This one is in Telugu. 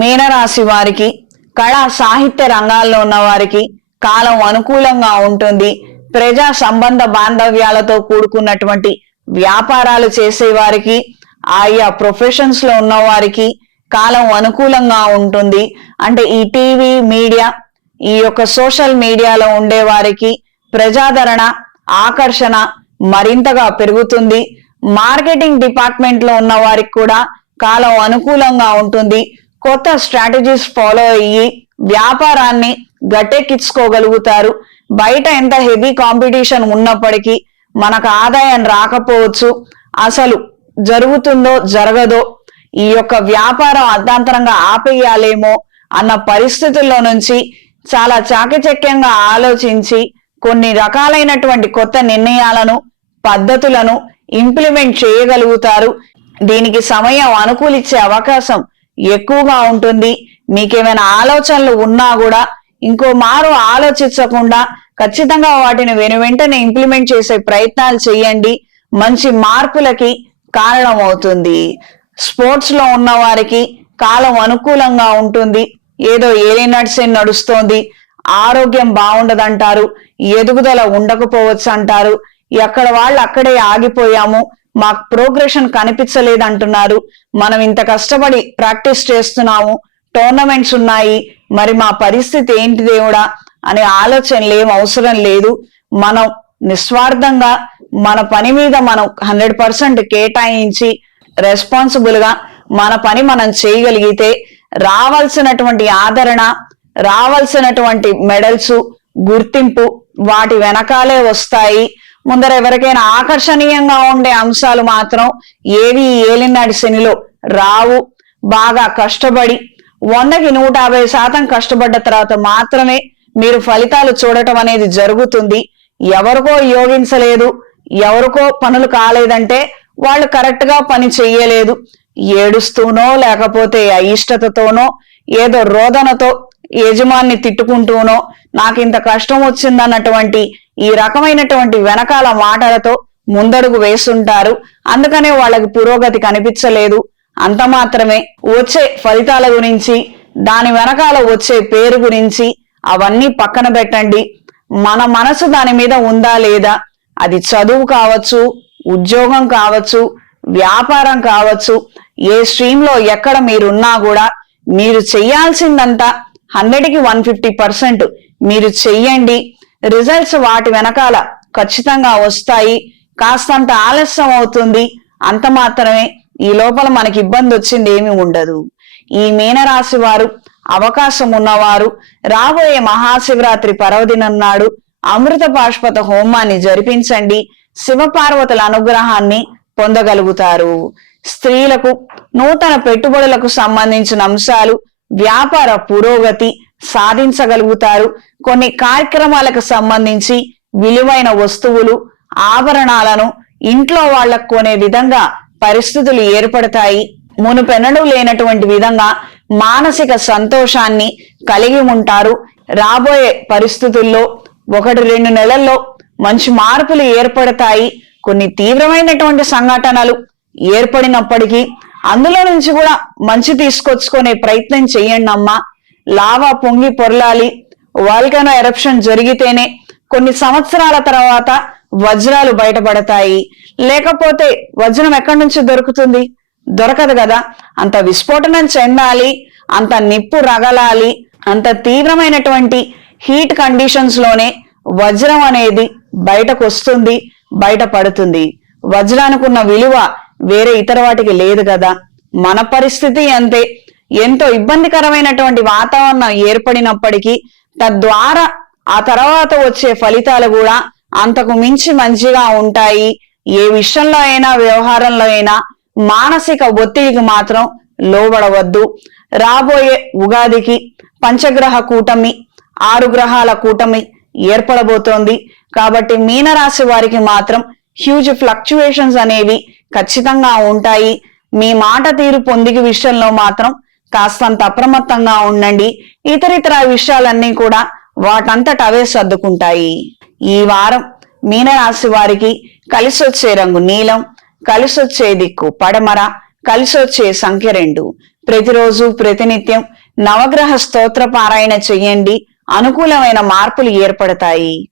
మీనరాశి వారికి కళా సాహిత్య రంగాల్లో ఉన్న వారికి కాలం అనుకూలంగా ఉంటుంది. ప్రజా సంబంధ బాంధవ్యాలతో కూడుకున్నటువంటి వ్యాపారాలు చేసే వారికి, ఆయా ప్రొఫెషన్స్ లో ఉన్న వారికి కాలం అనుకూలంగా ఉంటుంది. అంటే ఈ టీవీ మీడియా, ఈ యొక్క సోషల్ మీడియాలో ఉండే వారికి ప్రజాదరణ, ఆకర్షణ మరింతగా పెరుగుతుంది. మార్కెటింగ్ డిపార్ట్మెంట్ లో ఉన్న వారికి కూడా కాలం అనుకూలంగా ఉంటుంది. కొత్త స్ట్రాటజీస్ ఫాలో అయ్యి వ్యాపారాన్ని గట్టెక్కించుకోగలుగుతారు. బయట ఎంత హెవీ కాంపిటీషన్ ఉన్నప్పటికీ మనకు ఆదాయం రాకపోవచ్చు, అసలు జరుగుతుందో జరగదో, ఈ యొక్క వ్యాపారం అర్ధాంతరంగా ఆపేయాలేమో అన్న పరిస్థితుల్లో నుంచి చాలా చాకచక్యంగా ఆలోచించి కొన్ని రకాలైనటువంటి కొత్త నిర్ణయాలను, పద్ధతులను ఇంప్లిమెంట్ చేయగలుగుతారు. దీనికి సమయం అనుకూలించే అవకాశం ఎక్కువగా ఉంటుంది. మీకేమైనా ఆలోచనలు ఉన్నా కూడా ఇంకో మారు ఆలోచించకుండా ఖచ్చితంగా వాటిని వెంటనే ఇంప్లిమెంట్ చేసే ప్రయత్నాలు చేయండి. మంచి మార్పులకి కారణమవుతుంది. స్పోర్ట్స్ లో ఉన్న వారికి కాలం అనుకూలంగా ఉంటుంది. ఏదో ఏలినట్సే నడుస్తోంది, ఆరోగ్యం బాగుండదంటారు, ఎదుగుదల ఉండకపోవచ్చు అంటారు, ఎక్కడ వాళ్ళు అక్కడే ఆగిపోయాము, మాకు ప్రోగ్రెషన్ కనిపించలేదు అంటున్నారు, మనం ఇంత కష్టపడి ప్రాక్టీస్ చేస్తున్నాము, టోర్నమెంట్స్ ఉన్నాయి, మరి మా పరిస్థితి ఏంటి దేవుడా అనే ఆలోచనలు ఏం అవసరం లేదు. మనం నిస్వార్థంగా మన పని మీద మనం 100% కేటాయించి రెస్పాన్సిబుల్ గా మన పని మనం చేయగలిగితే రావాల్సినటువంటి ఆదరణ, రావాల్సినటువంటి మెడల్స్, గుర్తింపు వాటి వెనకాలే వస్తాయి. ముందర ఎవరికైనా ఆకర్షణీయంగా ఉండే అంశాలు మాత్రం ఏవి ఏలినాటి శనిలో రావు. బాగా కష్టపడి 100కి 150% కష్టపడ్డ తర్వాత మాత్రమే మీరు ఫలితాలు చూడటం అనేది జరుగుతుంది. ఎవరికో యోగించలేదు, ఎవరికో పనులు కాలేదంటే వాళ్ళు కరెక్ట్ గా పని చెయ్యలేదు, ఏడుస్తూనో లేకపోతే అయిష్టతతోనో ఏదో రోదనతో యజమాన్ని తిట్టుకుంటూనో నాకు ఇంత కష్టం వచ్చిందన్నటువంటి ఈ రకమైనటువంటి వెనకాల మాటలతో ముందడుగు వేస్తుంటారు. అందుకనే వాళ్ళకి పురోగతి కనిపించలేదు. అంత మాత్రమే. వచ్చే ఫలితాల గురించి, దాని వెనకాల వచ్చే పేరు గురించి అవన్నీ పక్కన పెట్టండి. మన మనసు దాని మీద ఉందా లేదా, అది చదువు కావచ్చు, ఉద్యోగం కావచ్చు, వ్యాపారం కావచ్చు, ఏ స్ట్రీమ్ లో ఎక్కడ మీరున్నా కూడా మీరు చెయ్యాల్సిందంతా 100కి 150% మీరు చెయ్యండి. రిజల్ట్స్ వాటి వెనకాల ఖచ్చితంగా వస్తాయి. కాస్తంత ఆలస్యం అవుతుంది, అంత మాత్రమే. ఈ లోపల మనకి ఇబ్బంది వచ్చింది ఏమి ఉండదు. ఈ మీనరాశి వారు, అవకాశం ఉన్నవారు రాబోయే మహాశివరాత్రి పర్వదినం నాడు అమృత పాశుపత హోమాన్ని జరిపించండి. శివపార్వతుల అనుగ్రహాన్ని పొందగలుగుతారు. స్త్రీలకు నూతన పెట్టుబడులకు సంబంధించిన అంశాలు, వ్యాపార పురోగతి సాధించగలుగుతారు. కొన్ని కార్యక్రమాలకు సంబంధించి విలువైన వస్తువులు, ఆభరణాలను ఇంట్లో వాళ్లకు కొనే విధంగా పరిస్థితులు ఏర్పడతాయి. మునుపెన్నడూ లేనటువంటి విధంగా మానసిక సంతోషాన్ని కలిగి ఉంటారు. రాబోయే పరిస్థితుల్లో 1-2 నెలల్లో మంచి మార్పులు ఏర్పడతాయి. కొన్ని తీవ్రమైనటువంటి సంఘటనలు ఏర్పడినప్పటికీ అందులో నుంచి కూడా మంచి తీసుకొచ్చుకునే ప్రయత్నం చెయ్యండి అమ్మా. లావా పొంగి పొరలాలి. వాల్కనో ఎరప్షన్ జరిగితేనే కొన్ని సంవత్సరాల తర్వాత వజ్రాలు బయటపడతాయి. లేకపోతే వజ్రం ఎక్కడి నుంచి దొరుకుతుంది? దొరకదు కదా. అంత విస్ఫోటనం చెందాలి, అంత నిప్పు రగలాలి, అంత తీవ్రమైనటువంటి హీట్ కండిషన్స్ లోనే వజ్రం అనేది బయటకు వస్తుంది, బయటపడుతుంది. వజ్రానికి ఉన్న విలువ వేరే ఇతర వాటికి లేదు కదా. మన పరిస్థితి అంతే. ఎంతో ఇబ్బందికరమైనటువంటి వాతావరణం ఏర్పడినప్పటికీ తద్వారా ఆ తర్వాత వచ్చే ఫలితాలు కూడా అంతకు మించి మంచిగా ఉంటాయి. ఏ విషయంలో అయినా, వ్యవహారంలో అయినా మానసిక ఒత్తిడికి మాత్రం లోబడవద్దు. రాబోయే ఉగాదికి పంచగ్రహ కూటమి, 6 గ్రహాల కూటమి ఏర్పడబోతోంది. కాబట్టి మీనరాశి వారికి మాత్రం హ్యూజ్ ఫ్లక్చువేషన్స్ అనేవి ఖచ్చితంగా ఉంటాయి. మీ మాట తీరు పొందిక విషయంలో మాత్రం కాస్తంత అప్రమత్తంగా ఉండండి. ఇతరితర విషయాలన్నీ కూడా వాటంతట అవే సర్దుకుంటాయి. ఈ వారం మీనరాశి వారికి కలిసొచ్చే రంగు నీలం, కలిసొచ్చే దిక్కు పడమర, కలిసొచ్చే సంఖ్య 2, ప్రతిరోజు ప్రతినిత్యం నవగ్రహ స్తోత్ర పారాయణ చెయ్యండి. అనుకూలమైన మార్పులు ఏర్పడతాయి.